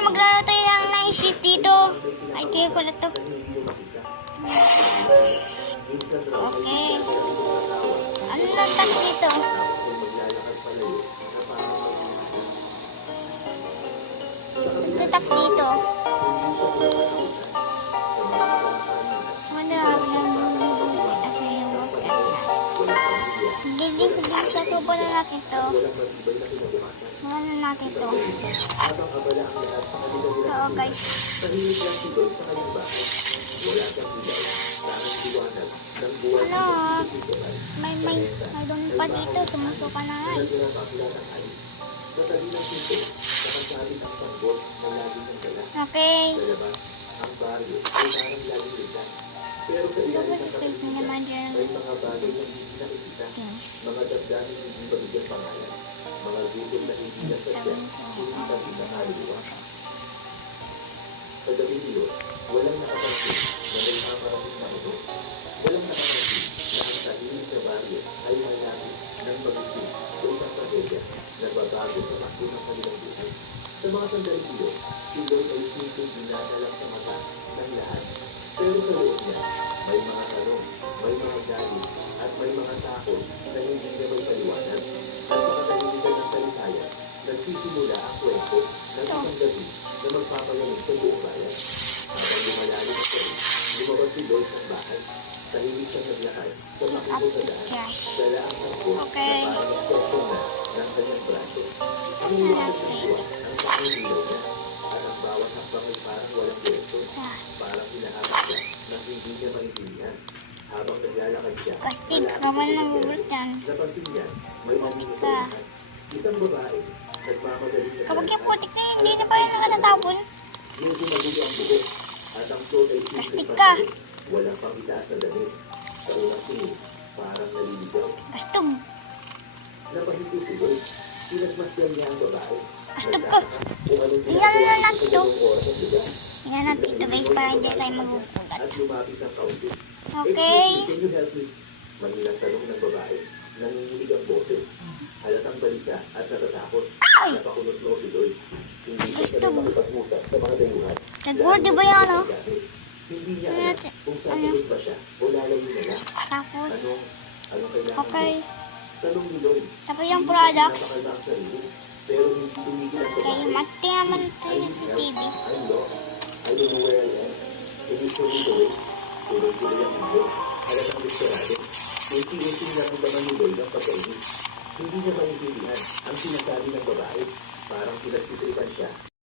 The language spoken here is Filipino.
maglaro tayo ng night shift dito. Ay, 12 pala to. Okay. Ano na tax dito? Ito tax dito. Hindi sa tubo na natin to. Mga na natin to. Oo guys. Ano? May doon pa dito. Tumusok ka na nga eh. Okay. Tapos space na naman dyan. Things. Sa gabing iyon, walang nakapansin na may hamarapit na ito. Walang nakapansin na ang tahimik na baryo ay malapit ng pag-isip sa isang tragedya na babago sa takbo ng kanilang buhay. Sa mga sandaling iyon, si Lord ay simpleng dinadalang sa mata ng lahat. Pero sa loob niya, may mga tanong, may mga galit, at may mga takot na hindi niya may paliwanag. At sa katahimikan ng talisayan, nagsisimula ang kwento ng isang gabi na magpapalamig sa buong bayan. Habang lumalalim ang gabi, lumabas si Lord ng bahay. Tahimik siya naglakad sa makikot sa daan. Dala ang angkot na parang ekspresyon na ng kanyang braso. Ang iwan ng buwan ang pakililaw niya. At ang bawat hakbang ay parang walang direksyon. Parang hinahabak siya nang hindi niya maintindihan. Habang naglalakad siya, Kastig naman nagugulot yan. napansin niya, may nangingisahan. Isang babae, nagmamagaling na Kapag yung putik na yun, hindi na pa yun nakatatapon. medyo magulo ang buhok at ang suot ay Kastig simpleng ka. pantalon. Walang pangitaas na damit. Sa unang tingin, parang naliligaw. Bastog. Napahinto si Lloyd. Pinagmasdan niya ang babae. Bastog ka. Kung anong Tingnan na natin sa to. ganung oras at lugar. Tingnan natin ito guys para hindi tayo magugulat. At lumapit ng kaunti. Okay. Can you help me? Mahilang tanong ng babae. Nanginginig ang boses. Halatang balisa at natatakot. Ay! Napakunot mo si Lloyd. Hindi siya Bastog. sanay makipag-usap sa mga dayuhan. Nag-word ba yan oh? Hindi niya alam kung sasagot ba siya o lalayo na lang. Tapos, Anong kailangan okay. mo? Tanong ni Lloyd. Tapos yung products. Napakalma ang sarili. Pero hindi tumigil ang Okay, babae. mati naman ito sa TV. I'm lost. I don't know where I am. Can you show me the way? Tuloy-tuloy ang mundo. Halatang desperado. Unti-unting naramdaman ni Lloyd ang pag-ibig. Hindi niya maintindihan ang sinasabi ng babae. Parang pinagsisiripan siya